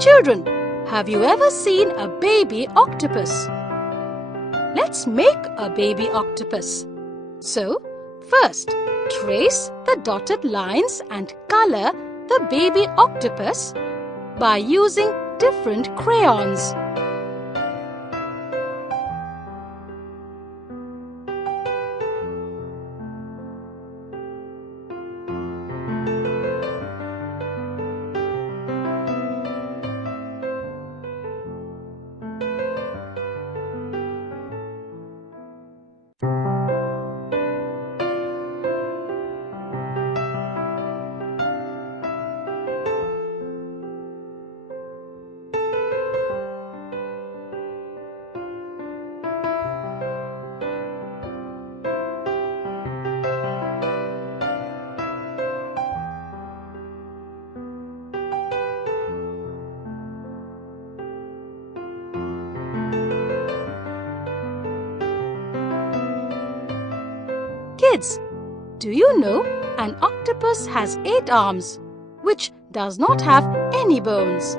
Children, have you ever seen a baby octopus? Let's make a baby octopus. So, first, trace the dotted lines and color the baby octopus by using different crayons. Kids, do you know an octopus has 8 arms, which does not have any bones?